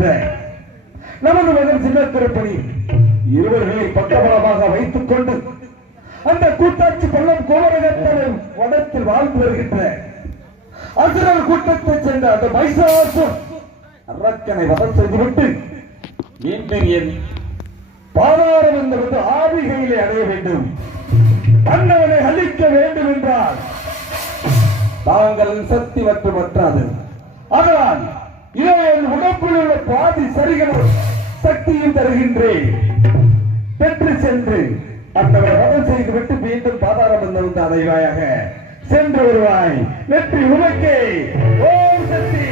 வருகின்ற நமது மகன் சின்ன திருப்பணி இருவர்களை பக்கபலமாக வைத்துக் கொண்டு அந்த கூட்டாட்சி பள்ளம் கோவரகத்தனம் வனத்தில் வாழ்ந்து வருகின்ற அசுரர் கூட்டத்தைச் சேர்ந்த அந்த மைசாசுர் அரக்கனை வதம் செய்துவிட்டு மீண்டும் என் பாதாரம் என்பது ஆவிகையிலே அடைய வேண்டும், அண்ணவனை அழிக்க வேண்டும் என்றால் தாங்கள் சக்தி மற்றும் மற்றாது. அதனால் இதை என் உடம்பில் உள்ள பாதி சரிகளும் சக்தியும் தருகின்றேன். பெற்று சென்று அண்ணவரை வதம் செய்துவிட்டு மீண்டும் பாதாரம் என்பது அடைவாயாக சென்று வருவாய். வெற்றி உனக்கே. ஓம் சக்தி.